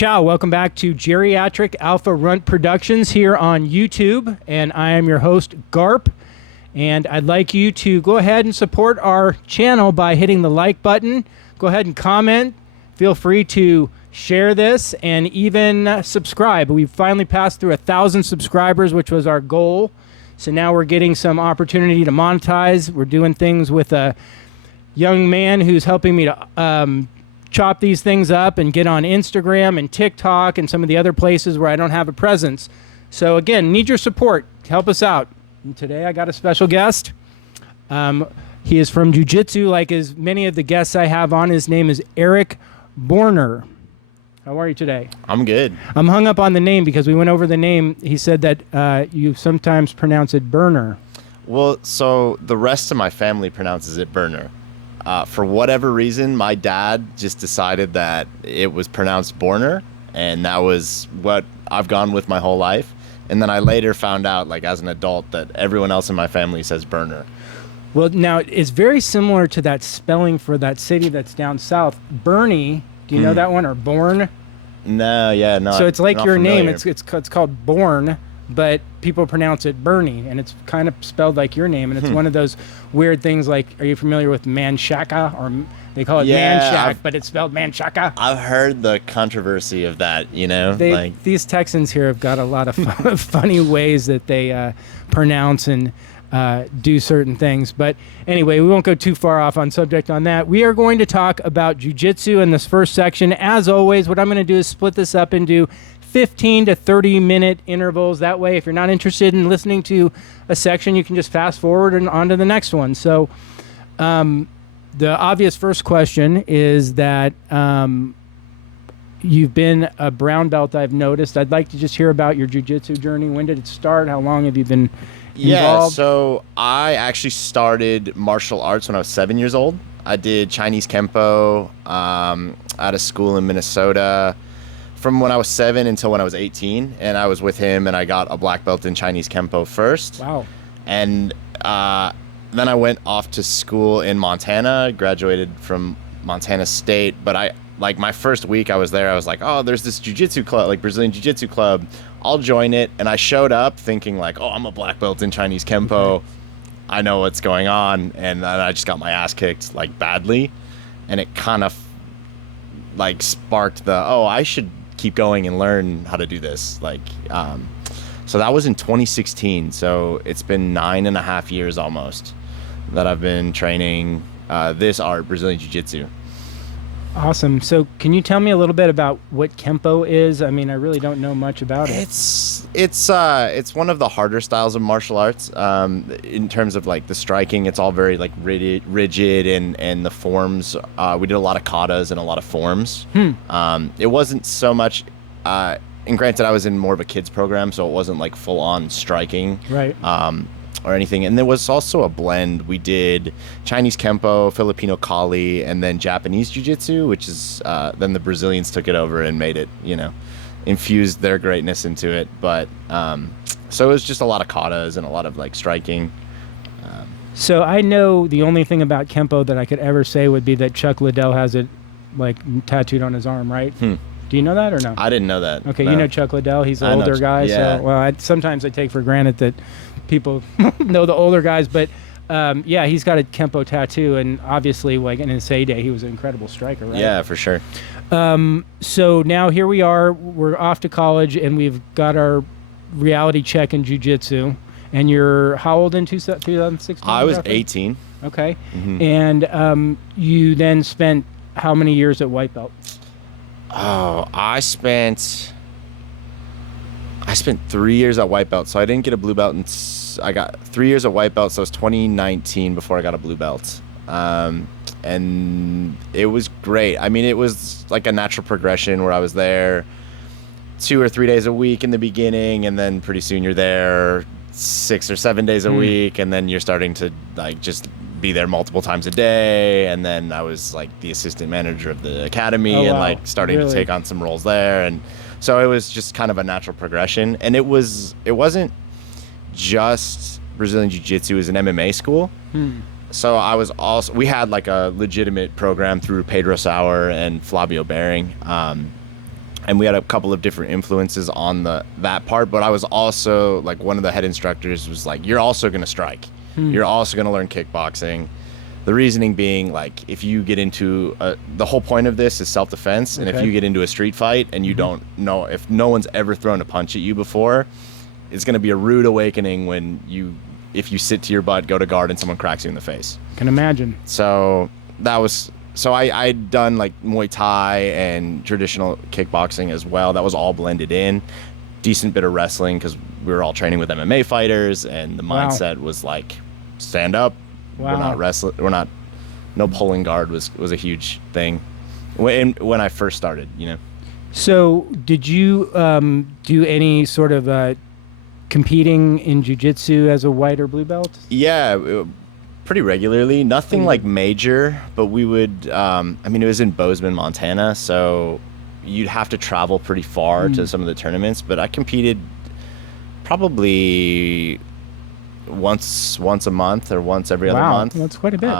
Ciao, welcome back to Geriatric Alpha Runt Productions here on YouTube, and I am your host, Garp, and I'd like you to go ahead and support our channel by hitting the like button. Go ahead and comment. Feel free to share this and even subscribe. We've finally passed through 1,000 subscribers, which was our goal, so now we're getting some opportunity to monetize. We're doing things with a young man who's helping me to chop these things up and get on Instagram and TikTok and some of the other places where I don't have a presence. So again, need your support. Help us out. And today I got a special guest. He is from Jiu-jitsu, like as many of the guests I have on. His name is Erik Boerner. How are you today? I'm good. I'm hung up on the name because we went over the name. He said that you sometimes pronounce it Boerner. Well, so the rest of my family pronounces it Boerner. For whatever reason, my dad just decided that it was pronounced Boerner, and that was what I've gone with my whole life. And then I later found out, like as an adult, that everyone else in my family says Boerner. Well, now it's very similar to that spelling for that city that's down south, Bernie. Do you know that one, or Bourne? No, yeah, no. So it's like your familiar. name. It's called Bourne, but people pronounce it Bernie, and it's kind of spelled like your name. And it's one of those weird things. Like, are you familiar with Manshaka, or they call it Manshak, but it's spelled Manshaka? I've heard the controversy of that. You know, these Texans here have got a lot of funny ways that they pronounce and do certain things. But anyway, we won't go too far off on subject on that. We are going to talk about jiu-jitsu in this first section. As always, what I'm going to do is split this up into 15 to 30 minute intervals. That way, if you're not interested in listening to a section, you can just fast forward and on to the next one. So the obvious first question is that you've been a brown belt, I've noticed. I'd like to just hear about your jiu-jitsu journey. When did it start? How long have you been involved? Yeah, so I actually started martial arts when I was 7 years old. I did Chinese Kempo at a school in Minnesota from when I was 7 until when I was 18. And I was with him, and I got a black belt in Chinese Kempo first. Wow. And then I went off to school in Montana, graduated from Montana State. But my first week I was there, I was like, oh, there's this jiu-jitsu club, like Brazilian jiu-jitsu club. I'll join it. And I showed up thinking like, oh, I'm a black belt in Chinese Kempo. I know what's going on. And then I just got my ass kicked like badly. And it kind of like sparked I should keep going and learn how to do this. So that was in 2016. So it's been 9.5 years almost that I've been training this art, Brazilian Jiu-Jitsu. Awesome. So can you tell me a little bit about what Kempo is? I mean, I really don't know much about it. It's one of the harder styles of martial arts. In terms of like the striking, it's all very like rigid and the forms. We did a lot of katas and a lot of forms. It wasn't so much. And granted, I was in more of a kids program, so it wasn't like full on striking. Right. Or anything. And there was also a blend. We did Chinese Kempo, Filipino Kali, and then Japanese Jiu-Jitsu, which is then the Brazilians took it over and made it, infused their greatness into it. But so it was just a lot of katas and a lot of like striking. So I know the only thing about Kempo that I could ever say would be that Chuck Liddell has it like tattooed on his arm, right? Do you know that or no? I didn't know that. Okay, no. You know Chuck Liddell. He's an older guy. Yeah. So, sometimes I take for granted that people know the older guys, but he's got a Kempo tattoo, and obviously, like in his heyday, he was an incredible striker, right? Yeah, for sure. So now here we are. We're off to college, and we've got our reality check in jiu-jitsu. And you're how old in 2016? I was 18. Okay. And you then spent how many years at white belt? Oh, I spent 3 years at white belt. So I didn't get a blue belt. I got 3 years at white belt. So it was 2019 before I got a blue belt. And it was great. I mean, it was like a natural progression where I was there 2 or 3 days a week in the beginning. And then pretty soon you're there 6 or 7 days a week. And then you're starting to like just be there multiple times a day. And then I was like the assistant manager of the academy and like starting to take on some roles there. And so it was just kind of a natural progression. And it wasn't just Brazilian Jiu-Jitsu, it was an MMA school. So we had like a legitimate program through Pedro Sauer and Flavio Bering. and we had a couple of different influences on that part. But I was also like, one of the head instructors was like, you're also going to strike. You're also going to learn kickboxing. The reasoning being, like, if you get into the whole point of this is self-defense, and if you get into a street fight and you don't know, if no one's ever thrown a punch at you before, it's going to be a rude awakening if you sit to your butt, go to guard, and someone cracks you in the face. Can imagine. So I'd done like Muay Thai and traditional kickboxing as well. That was all blended in. Decent bit of wrestling because we were all training with MMA fighters, and the mindset was like, stand up. We're not wrestling. No pulling guard was a huge thing when I first started, you know. So did you do any sort of competing in jiu-jitsu as a white or blue belt? Yeah, pretty regularly. Nothing like major, but we would, it was in Bozeman, Montana, so you'd have to travel pretty far to some of the tournaments, but I competed probably once a month or once every other month. That's quite a bit.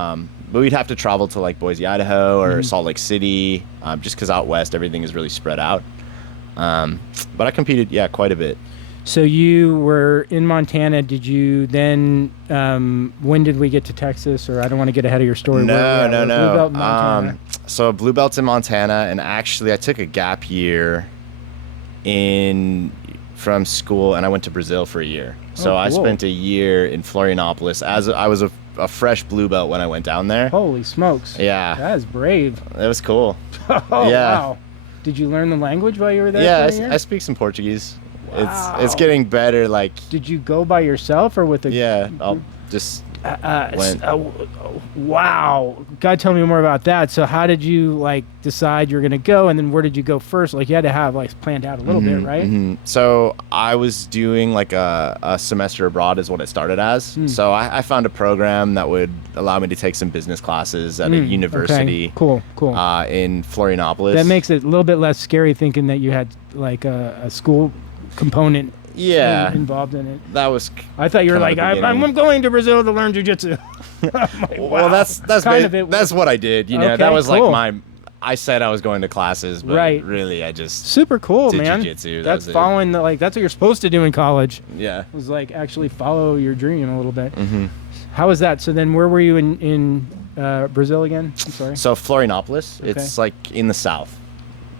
But we'd have to travel to like Boise, Idaho, or Salt Lake City, just because out west everything is really spread out. But I competed, quite a bit. So you were in Montana. Did you then? When did we get to Texas? Or I don't want to get ahead of your story. No. Blue belt in Montana. So blue belt's in Montana, and actually I took a gap year from school, and I went to Brazil for a year. So I spent a year in Florianopolis as I was a fresh blue belt when I went down there. Holy smokes! Yeah, that is brave. It was cool. Wow! Did you learn the language while you were there? Yeah, I speak some Portuguese. Wow. It's getting better. Like, did you go by yourself or with a? Yeah, I'll just went. Wow! God, tell me more about that. So, how did you decide you're going to go, and then where did you go first? Like, you had to have planned out a little bit, right? So I was doing a semester abroad, is what it started as. So I found a program that would allow me to take some business classes at a university. Okay. Cool. In Florianopolis. That makes it a little bit less scary thinking that you had a school component involved in it. That was I thought you were I'm going to Brazil to learn jiu-jitsu. Well, that's what I did, you know. Okay, that was cool. I said I was going to classes, but really I just super cool, did man. jiu-jitsu. That's following that's what you're supposed to do in college. Yeah, was actually follow your dream a little bit. How was that? So then where were you in Brazil again? I'm sorry. So Florianopolis. Okay. It's in the south.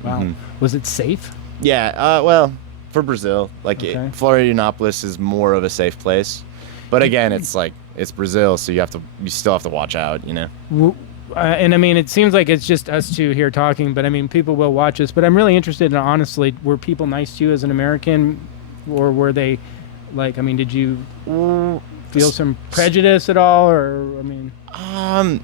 Wow. Was it safe? Yeah, well, for Brazil, Florianopolis is more of a safe place, but again, it's Brazil, so you still have to watch out, you know. And I mean, it seems like it's just us two here talking, but I mean, people will watch us. But I'm really interested in, honestly, were people nice to you as an American, or were they did you feel some prejudice at all, or I mean? I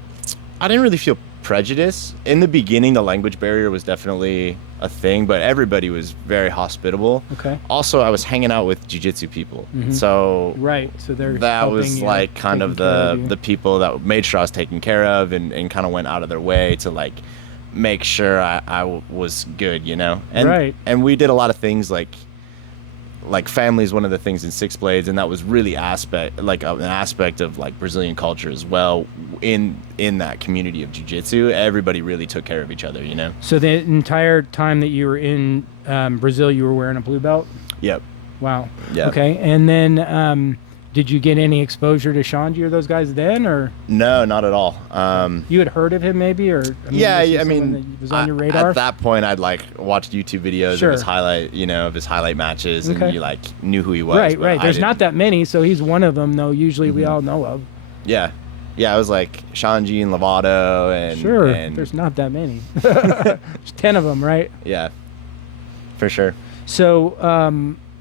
didn't really feel prejudice. In the beginning, the language barrier was definitely a thing, but everybody was very hospitable. Okay. Also, I was hanging out with jiu-jitsu people, so that was kind of the people that made sure I was taken care of, and kind of went out of their way to make sure I was good, you know. And we did a lot of things like family is one of the things in Six Blades, and that was really an aspect of Brazilian culture as well. In that community of jiu-jitsu, everybody really took care of each other, you know. So the entire time that you were in Brazil, you were wearing a blue belt? Yep. Wow. Yeah. Okay. And then did you get any exposure to Shanji or those guys then, or? No, not at all. You had heard of him maybe, or? Was on your radar? At that point, I'd watched YouTube videos of his highlight matches, and you knew who he was. Right. There's not that many, so he's one of them, though. Usually we all know of. Yeah. Yeah, I was Shanji and Lovato, and sure. There's not that many. There's 10 of them, right? Yeah, for sure. So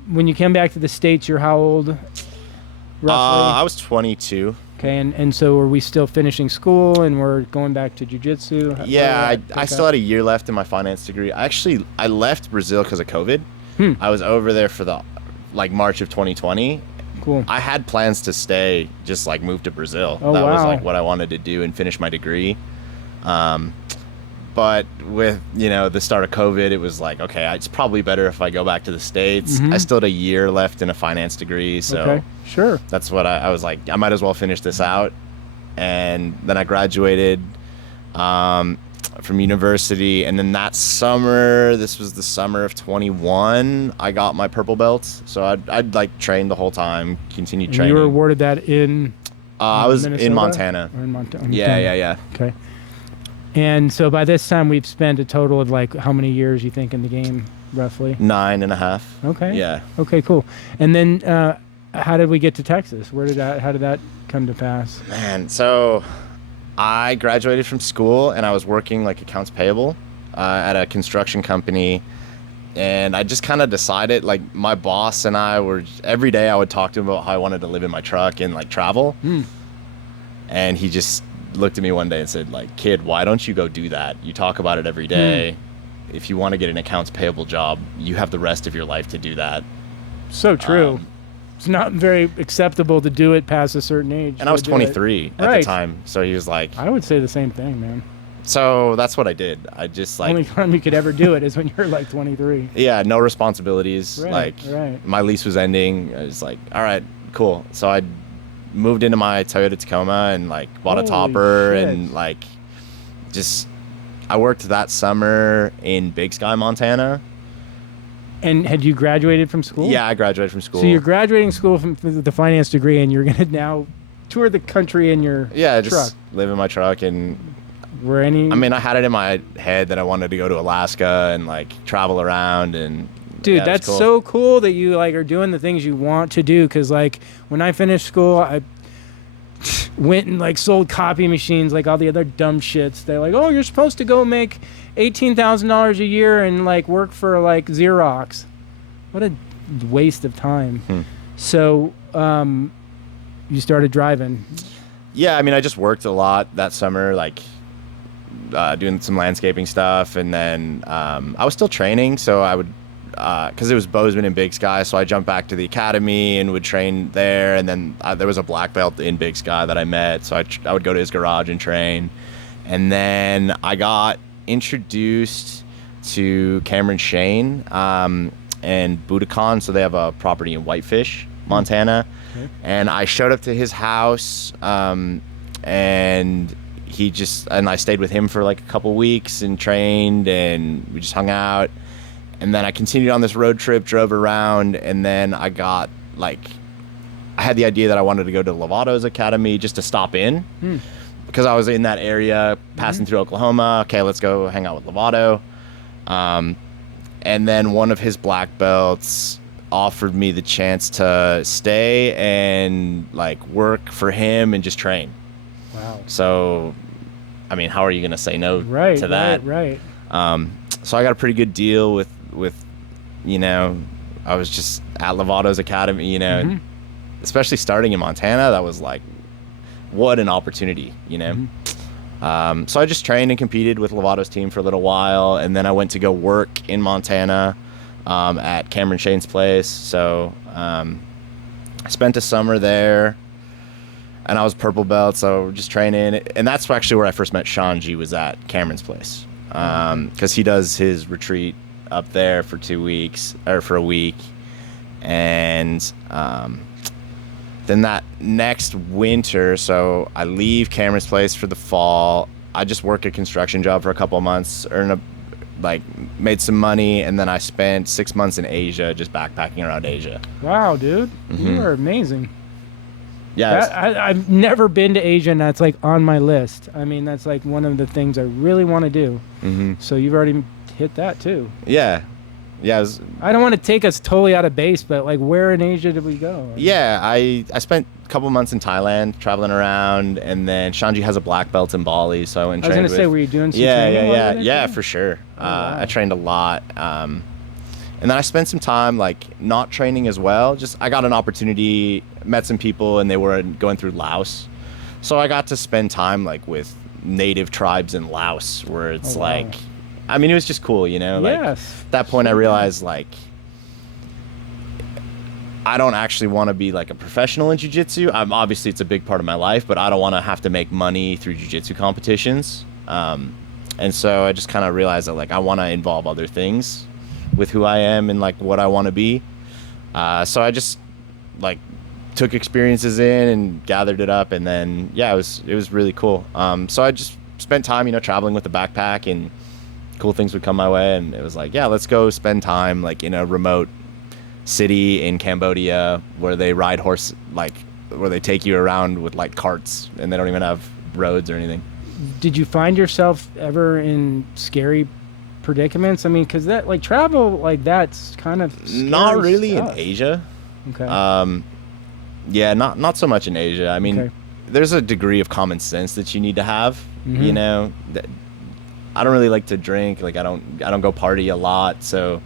when you came back to the States, you're how old? Roughly? I was 22. Okay, and so are we still finishing school and we're going back to jiu-jitsu? Yeah, I still had a year left in my finance degree. I left Brazil because of COVID. I was over there for the March of 2020. Cool. I had plans to stay, just move to Brazil. Oh, that wow. was what I wanted to do and finish my degree. But with the start of COVID, it was okay, it's probably better if I go back to the States. I still had a year left in a finance degree, so sure. That's what I was I might as well finish this out. And then I graduated, from university, and then that summer, this was the summer of 21, I got my purple belt. So I'd like trained the whole time, continued training. You were awarded that in I was Minnesota? in Montana. Or in Montana? Yeah. Okay. And so by this time, we've spent a total of like how many years you think in the game, roughly? 9.5. Okay. Yeah. Okay, cool. And then how did we get to Texas? How did that come to pass? Man, so I graduated from school and I was working like accounts payable at a construction company. And I just kind of decided, like, my boss and I were, every day I would talk to him about how I wanted to live in my truck and like travel. And he just looked at me one day and said, like, kid, why don't you go do that? You talk about it every day. If you want to get an accounts payable job, you have the rest of your life to do that. So true. It's not very acceptable to do it past a certain age. And I was 23 at the time. So he was like... I would say the same thing, man. So that's what I did. I just like... Only time you could ever do it is when you're like 23. Yeah, no responsibilities. Right. My lease was ending. I was like, all right, cool. So I moved into my Toyota Tacoma and like bought a topper and like just... I worked that summer in Big Sky, Montana. And had you graduated from school? Yeah, I graduated from school. So you're graduating school from the finance degree, and you're going to now tour the country in your truck. Just live in my truck. And I mean, I had it in my head that I wanted to go to Alaska and like travel around. And dude, that's cool. So cool that you like are doing the things you want to do. Because like when I finished school, I went and like sold copy machines, like all the other dumb shits. They're like, oh, you're supposed to go make $18,000 a year and like work for like Xerox. What a waste of time. So you started driving. Yeah, I mean, I just worked a lot that summer, like doing some landscaping stuff, and then I was still training, so I would because it was Bozeman and Big Sky, so I jumped back to the academy and would train there, and then there was a black belt in Big Sky that I met, so I would go to his garage and train. And then I got introduced to Cameron Shane and Budokan, so they have a property in Whitefish, Montana. And I showed up to his house, and I stayed with him for like a couple weeks and trained, and we just hung out. And then I continued on this road trip, drove around, and then I had the idea that I wanted to go to Lovato's Academy just to stop in. Because I was in that area, passing through Oklahoma. Okay, let's go hang out with Lovato. And then one of his black belts offered me the chance to stay and like work for him and just train. Wow. So, I mean, how are you going to say no to that? Right. So I got a pretty good deal with, you know, I was just at Lovato's Academy, you know, especially starting in Montana. That was like, what an opportunity, you know? So I just trained and competed with Lovato's team for a little while, and then I went to go work in Montana at Cameron Shane's place. So I spent a summer there, and I was purple belt, so just training. And that's actually where I first met Shanji, was at Cameron's place, because he does his retreat up there for 2 weeks, or for a week. And then that next winter, so I leave Cameron's place for the fall. I just work a construction job for a couple of months, made some money, and then I spent 6 months in Asia, just backpacking around Asia. Wow, dude. You are amazing. Yeah. I've never been to Asia, and that's like on my list. I mean, that's like one of the things I really want to do. So you've already hit that too. Yeah. I don't want to take us totally out of base, but like, where in Asia did we go? Yeah, I spent a couple months in Thailand traveling around, and then Shanji has a black belt in Bali, so I went and trained. I was going to say, were you doing some training? Yeah, for sure. Wow. I trained a lot, and then I spent some time like not training as well. Just I got an opportunity, met some people, and they were going through Laos, so I got to spend time like with native tribes in Laos, where it's like. I mean, it was just cool, you know? Like, at that point, I realized, like, I don't actually want to be, like, a professional in jiu-jitsu. Obviously, it's a big part of my life, but I don't want to have to make money through jiu-jitsu competitions. And so I just kind of realized that, like, I want to involve other things with who I am and, like, what I want to be. So I just, like, took experiences in and gathered it up, and then, yeah, it was really cool. So I just spent time, traveling with the backpack, and cool things would come my way. And it was like, yeah, let's go spend time like in a remote city in Cambodia where they ride horse, like where they take you around with like carts and they don't even have roads or anything. Did you find yourself ever in scary predicaments? I mean, because that like travel like that's kind of scary not really stuff. in Asia. Okay. Yeah, not so much in Asia. I mean, there's a degree of common sense that you need to have. I don't really like to drink. Like I don't go party a lot. So,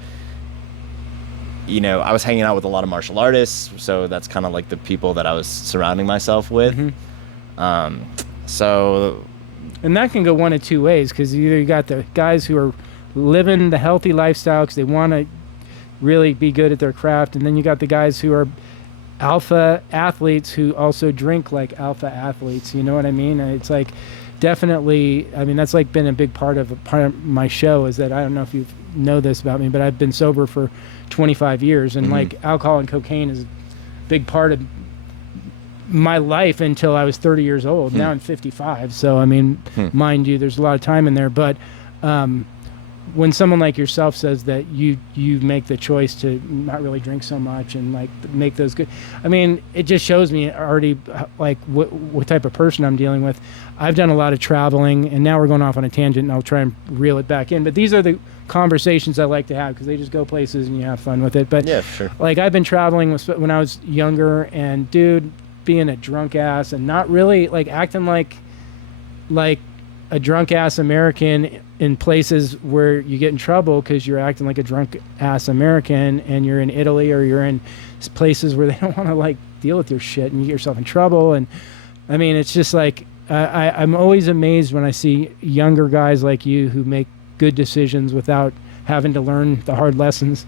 I was hanging out with a lot of martial artists. So that's kind of like the people that I was surrounding myself with. So. And that can go one of two ways, because either you got the guys who are living the healthy lifestyle because they want to really be good at their craft, and then you got the guys who are alpha athletes who also drink like alpha athletes. You know what I mean? It's like definitely, I mean, that's like been a big part of my show, is that I don't know if you know this about me, but I've been sober for 25 years, and like alcohol and cocaine is a big part of my life until I was 30 years old. Now I'm 55. So, I mean, mind you, there's a lot of time in there. But when someone like yourself says that you make the choice to not really drink so much and like make those good, I mean, it just shows me already like what type of person I'm dealing with. I've done a lot of traveling, and now we're going off on a tangent, and I'll try and reel it back in. But these are the conversations I like to have, because they just go places and you have fun with it. But yeah, sure. Like I've been traveling when I was younger, and dude, being a drunk ass and not really like acting like a drunk ass American in places where you get in trouble because you're acting like a drunk ass American, and you're in Italy or you're in places where they don't want to like deal with your shit, and you get yourself in trouble. And I mean, it's just like I'm always amazed when I see younger guys like you who make good decisions without having to learn the hard lessons.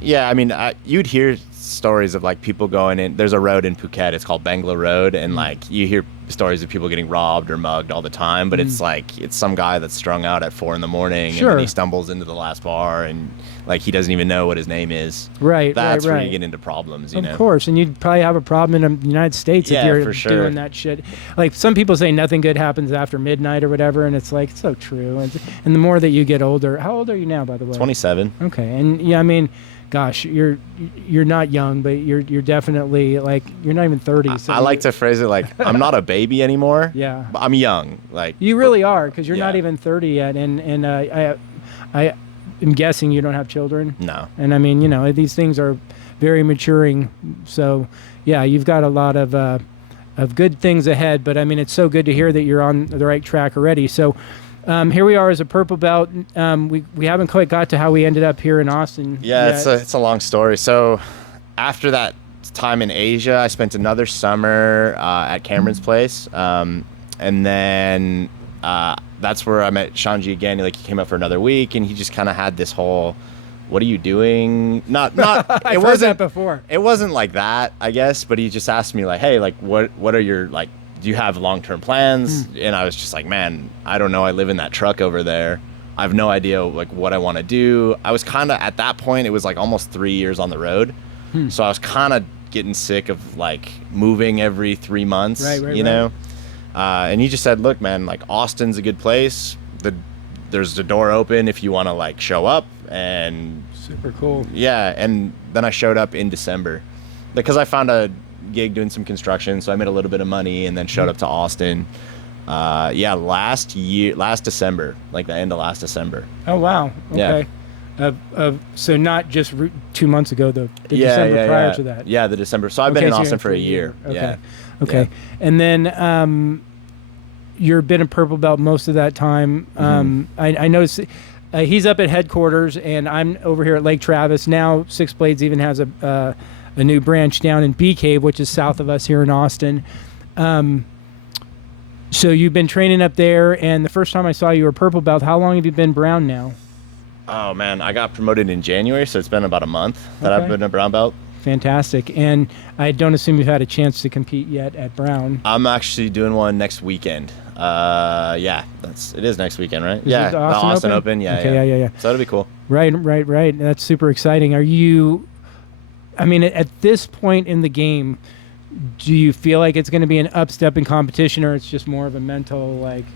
Yeah, I mean, you'd hear stories of like people going in. There's a road in Phuket. It's called Bangla Road, and like you hear stories of people getting robbed or mugged all the time. But it's like it's some guy that's strung out at 4 a.m, and then he stumbles into the last bar, and like he doesn't even know what his name is. Right. That's right. where you get into problems. You know? Of course, and you'd probably have a problem in the United States if you're for sure. doing that shit. Like some people say nothing good happens after midnight or whatever, and it's like it's so true. And the more that you get older, how old are you now, by the way? 27. Okay, and yeah, I mean, gosh, you're not young, but you're definitely like you're not even 30. So I like to phrase it like I'm not a baby anymore. Yeah, but I'm young. Like you really are, because you're not even 30 yet, and I am guessing you don't have children. No. And I mean, these things are very maturing. So yeah, you've got a lot of good things ahead. But I mean, it's so good to hear that you're on the right track already. So. Here we are as a purple belt. We haven't quite got to how we ended up here in Austin. Yeah, it's a long story. So after that time in Asia, I spent another summer at Cameron's place, and then that's where I met Shanji again. He came up for another week, and he just kind of had this whole, "What are you doing?" Not. I've heard that before. It wasn't like that, I guess. But he just asked me like, "Hey, like, what are your like? Do you have long-term plans?" And I was just like, man, I don't know. I live in that truck over there. I have no idea like what I want to do. I was kind of at that point, it was like almost 3 years on the road. So I was kind of getting sick of like moving every 3 months, you know? And he just said, look, man, like Austin's a good place. There's the door open if you want to like show up. And super cool. Yeah. And then I showed up in December because I found a gig doing some construction, so I made a little bit of money, and then showed up to Austin last December, like the end of last December. Oh wow. Okay. So not just 2 months ago, the December prior to that. Yeah, the December. So I've been in Austin for a year. Okay. Okay. And then you've been a purple belt most of that time. I noticed he's up at headquarters, and I'm over here at Lake Travis now. Six Blades even has a new branch down in Bee Cave, which is south of us here in Austin. So you've been training up there, and the first time I saw you were purple belt. How long have you been brown now? Oh man, I got promoted in January, so it's been about a month that I've been a brown belt. Fantastic. And I don't assume you've had a chance to compete yet at brown. I'm actually doing one next weekend. It is next weekend, right? Is it the Austin Open? Yeah. So that'll be cool. Right. That's super exciting. Are you... I mean, at this point in the game, do you feel like it's going to be an up step in competition, or it's just more of a mental, like,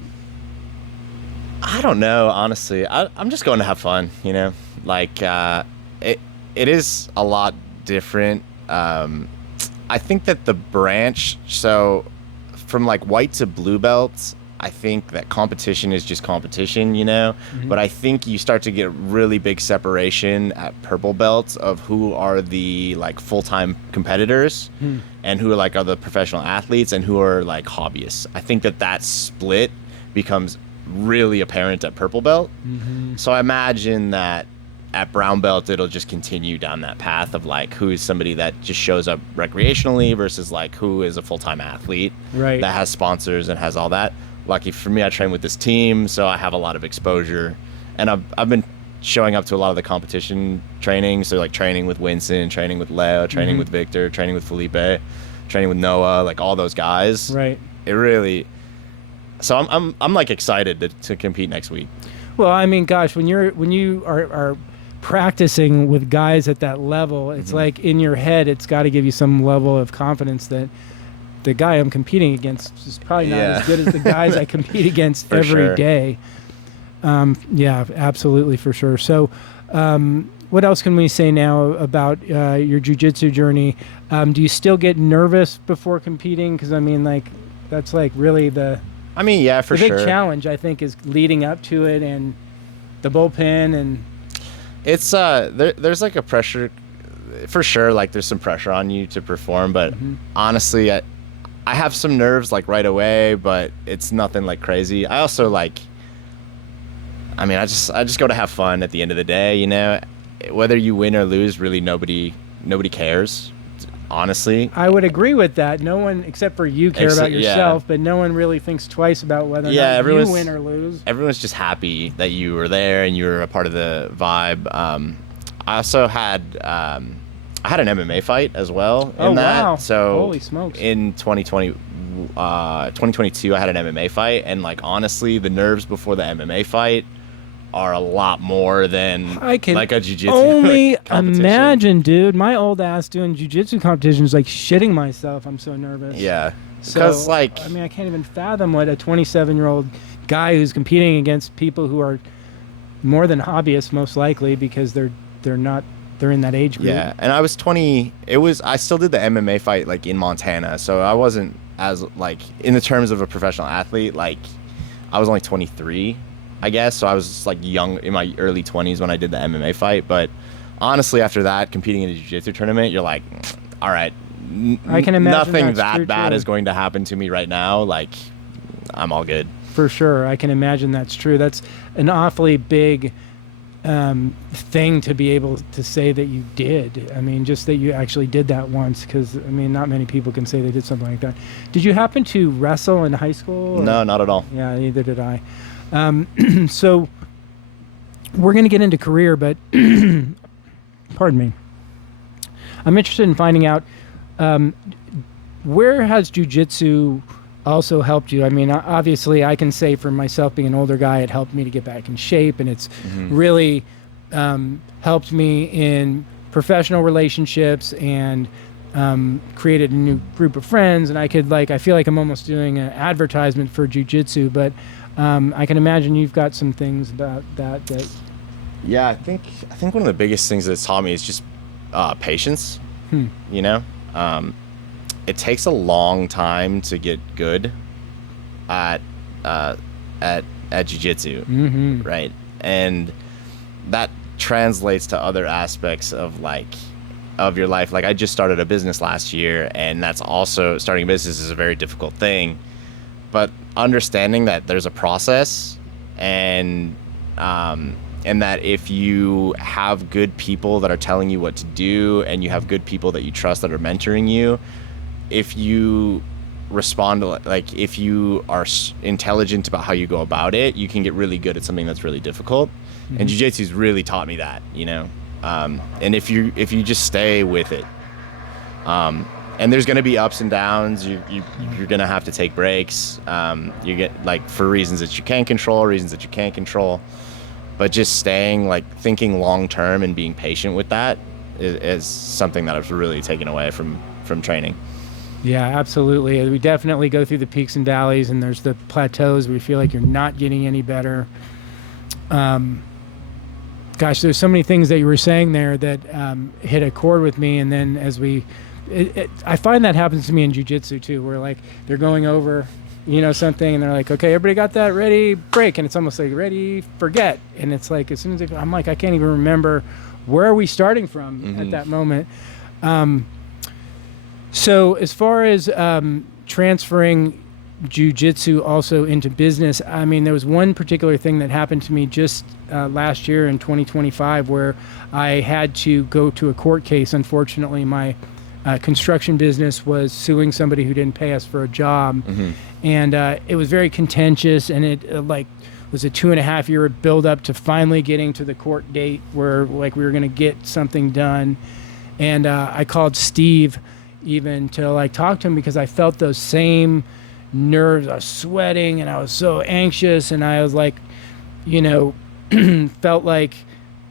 I don't know, honestly. I'm just going to have fun, you know? Like, it is a lot different. I think that the branch, so from like white to blue belts, I think that competition is just competition, you know? Mm-hmm. But I think you start to get really big separation at purple belts of who are the like full-time competitors and who are like are the professional athletes and who are like hobbyists. I think that split becomes really apparent at purple belt. Mm-hmm. So I imagine that at brown belt it'll just continue down that path of like who is somebody that just shows up recreationally versus like who is a full-time athlete Right. that has sponsors and has all that. Lucky for me, I train with this team, so I have a lot of exposure, and I've been showing up to a lot of the competition training, so like training with Winston, training with Leo, training with Victor, training with Felipe, training with Noah, like all those guys. Right. It really. So I'm like excited to compete next week. Well, I mean, gosh, when you are practicing with guys at that level, it's like in your head, it's got to give you some level of confidence that the guy I'm competing against is probably not as good as the guys I compete against every day. Yeah, absolutely, for sure. So, what else can we say now about your jiu-jitsu journey? Do you still get nervous before competing? Because I mean, like, that's like really the big challenge, I think, is leading up to it and the bullpen and. It's there's like a pressure, for sure. Like there's some pressure on you to perform, but honestly, I have some nerves like right away, but it's nothing like crazy. I also like, I mean, I just go to have fun at the end of the day, you know. Whether you win or lose, really nobody cares, honestly. I would agree with that. No one, except for you, care about yourself, but no one really thinks twice about whether or not you win or lose. Everyone's just happy that you were there and you were a part of the vibe. I also had I had an MMA fight as well in that. Wow. So holy smokes. In 2022, I had an MMA fight, and like honestly, the nerves before the MMA fight are a lot more than I can like a jiu-jitsu only competition. Imagine, dude. My old ass doing jiu-jitsu competitions, like shitting myself. I'm so nervous. Yeah, because So, like I mean, I can't even fathom what a 27-year-old guy who's competing against people who are more than hobbyists, most likely, because they're in that age group. Yeah, and I was 20. I still did the MMA fight like in Montana, so I wasn't as like in the terms of a professional athlete. Like I was only 23, I guess. So I was just, like young in my early 20s when I did the MMA fight. But honestly, after that, competing in a jiu-jitsu tournament, you're like, all right, I can imagine nothing that's that bad true. is going to happen to me right now. Like I'm all good. For sure, I can imagine that's true. That's an awfully big thing to be able to say that you did. I mean, just that you actually did that once, because I mean, not many people can say they did something like that. Did you happen to wrestle in high school? No, not at all. Yeah, neither did I. So we're going to get into career, but pardon me. I'm interested in finding out where has jiu-jitsu also helped you? I mean, obviously, I can say for myself, being an older guy, it helped me to get back in shape, and it's really helped me in professional relationships and created a new group of friends. And I feel like I'm almost doing an advertisement for jiu-jitsu, but I can imagine you've got some things about that. Yeah, I think one of the biggest things that it's taught me is just patience. You know, it takes a long time to get good at jiu-jitsu, right? And that translates to other aspects of your life. Like I just started a business last year, and that's also, starting a business is a very difficult thing. But understanding that there's a process, and that if you have good people that are telling you what to do, and you have good people that you trust that are mentoring you, if you respond to, like, if you are intelligent about how you go about it, you can get really good at something that's really difficult. And jiu-jitsu's really taught me that, you know. And if you just stay with it, and there's going to be ups and downs, you're going to have to take breaks. You get, like, for reasons that you can control, reasons that you can't control. But just staying, like, thinking long term and being patient with that is something that I've really taken away from training. Yeah, absolutely. We definitely go through the peaks and valleys, and there's the plateaus where you feel like you're not getting any better. gosh, there's so many things that you were saying there that hit a chord with me. And then as I find that happens to me in jiu-jitsu too, where like they're going over, something, and they're like, okay, everybody got that, ready, break. And it's almost like ready, forget. And it's like, as soon as I'm like, I can't even remember where are we starting from at that moment. So as far as transferring jiu-jitsu also into business, I mean, there was one particular thing that happened to me just last year in 2025 where I had to go to a court case. Unfortunately, my construction business was suing somebody who didn't pay us for a job. And it was very contentious, and it was a 2.5 year build up to finally getting to the court date where like we were going to get something done. And I called Steve even to like talk to him because I felt those same nerves. I was sweating and I was so anxious, and I was like, felt like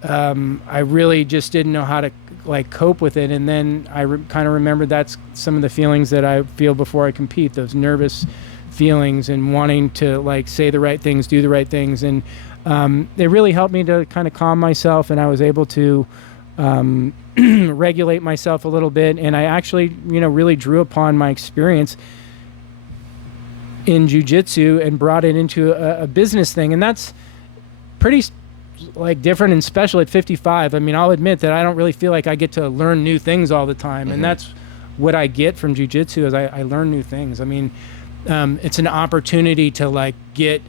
I really just didn't know how to like cope with it. And then I kind of remembered that's some of the feelings that I feel before I compete, those nervous feelings and wanting to like say the right things, do the right things. And it really helped me to kind of calm myself, and I was able to regulate myself a little bit. And I actually, really drew upon my experience in jiu-jitsu and brought it into a business thing. And that's pretty like different and special at 55. I mean, I'll admit that I don't really feel like I get to learn new things all the time. And that's what I get from jiu-jitsu is I learn new things. I mean, it's an opportunity to like get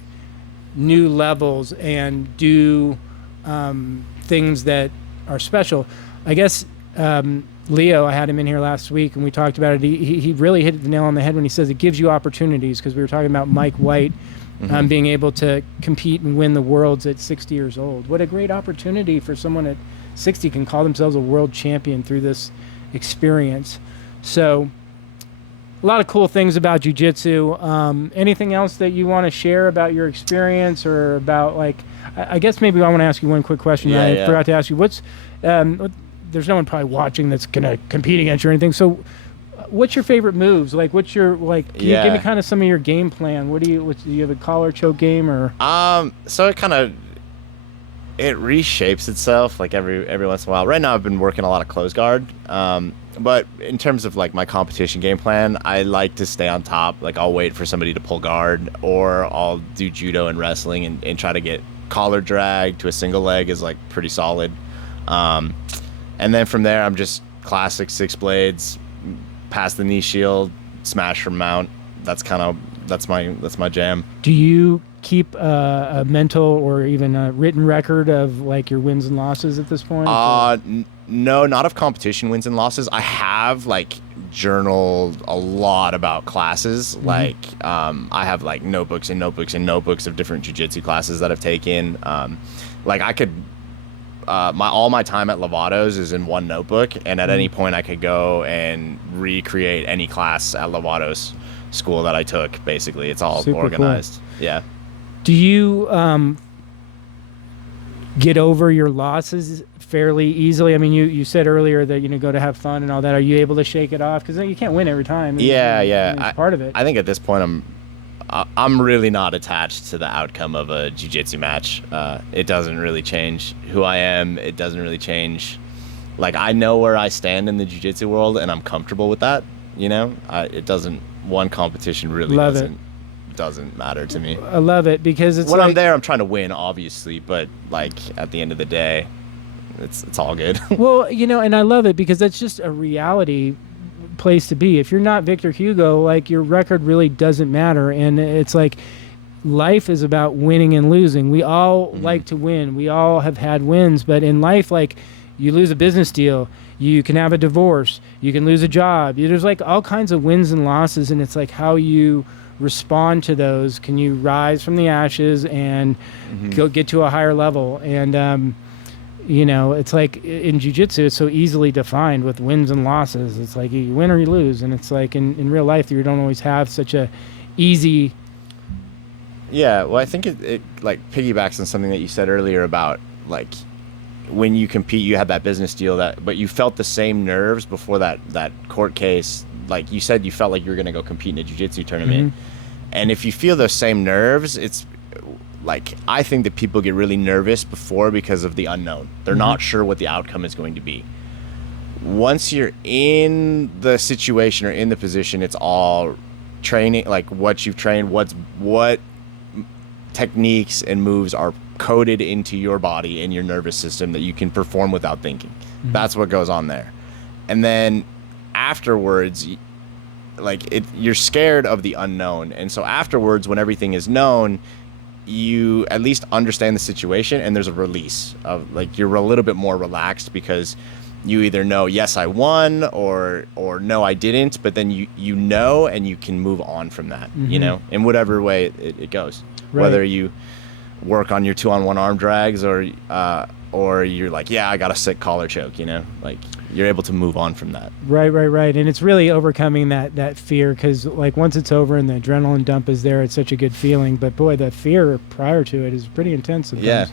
new levels and do things that are special. I guess Leo, I had him in here last week and we talked about it. He really hit the nail on the head when he says it gives you opportunities, because we were talking about Mike White being able to compete and win the worlds at 60 years old. What a great opportunity for someone at 60 can call themselves a world champion through this experience. So a lot of cool things about jiu-jitsu. Anything else that you want to share about your experience, or about like, I guess maybe I want to ask you one quick question. I forgot to ask you, there's no one probably watching that's going to compete against you or anything. So what's your favorite moves? Like, what's your, like, can you give me kind of some of your game plan? Do you have a collar choke game or? So it reshapes itself like every once in a while. Right now I've been working a lot of close guard. But in terms of like my competition game plan, I like to stay on top. Like I'll wait for somebody to pull guard, or I'll do judo and wrestling and try to get collar drag to a single leg is like pretty solid. And then from there, I'm just classic 6 blades, past the knee shield, smash from mount. That's my jam. Do you keep a mental or even a written record of like your wins and losses at this point? No, not of competition wins and losses. I have like journaled a lot about classes. Like I have like notebooks and notebooks and notebooks of different jiu-jitsu classes that I've taken. Like I could. All my time at Lovato's is in one notebook, and at any point I could go and recreate any class at Lovato's school that I took. Basically, it's all super organized. Cool. Yeah. Do you get over your losses fairly easily? I mean, you said earlier that go to have fun and all that. Are you able to shake it off? Because you can't win every time. Yeah. It's part of it. I think at this point I'm really not attached to the outcome of a jiu-jitsu match. It doesn't really change who I am. It doesn't really change. Like, I know where I stand in the jiu-jitsu world, and I'm comfortable with that. It doesn't. One competition really doesn't matter to me. I love it because it's when I'm there, I'm trying to win, obviously, but like at the end of the day, it's all good. Well, and I love it because that's just a reality place to be. If you're not Victor Hugo, like, your record really doesn't matter. And it's like life is about winning and losing. We all like to win. We all have had wins, but in life, like, you lose a business deal, you can have a divorce, you can lose a job. There's like all kinds of wins and losses, and it's like how you respond to those. Can you rise from the ashes and go get to a higher level? And it's like in jiu-jitsu, it's so easily defined with wins and losses. It's like you win or you lose. And it's like in real life, you don't always have such a easy. Yeah, well, I think it like piggybacks on something that you said earlier about like when you compete, you have that business deal but you felt the same nerves before that court case. Like you said, you felt like you were going to go compete in a jiu-jitsu tournament. And if you feel those same nerves, it's like, I think that people get really nervous before because of the unknown. They're not sure what the outcome is going to be. Once you're in the situation or in the position, it's all training, like what you've trained, what techniques and moves are coded into your body and your nervous system that you can perform without thinking. That's what goes on there. And then afterwards, you're scared of the unknown. And so afterwards, when everything is known, you at least understand the situation, and there's a release of, like, you're a little bit more relaxed because you either know, yes, I won, or no, I didn't, but then you know, and you can move on from that, you know, in whatever way it goes. Right. Whether you work on your 2-on-1 arm drags or you're like, yeah, I got a sick collar choke, you know, like, you're able to move on from that. Right. And it's really overcoming that fear, because, like, once it's over and the adrenaline dump is there, it's such a good feeling. But boy, the fear prior to it is pretty intense sometimes. Yeah.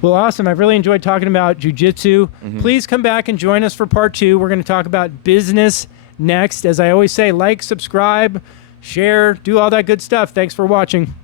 Well, awesome. I've really enjoyed talking about jiu-jitsu. Please come back and join us for part 2. We're going to talk about business next. As I always say, like, subscribe, share, do all that good stuff. Thanks for watching.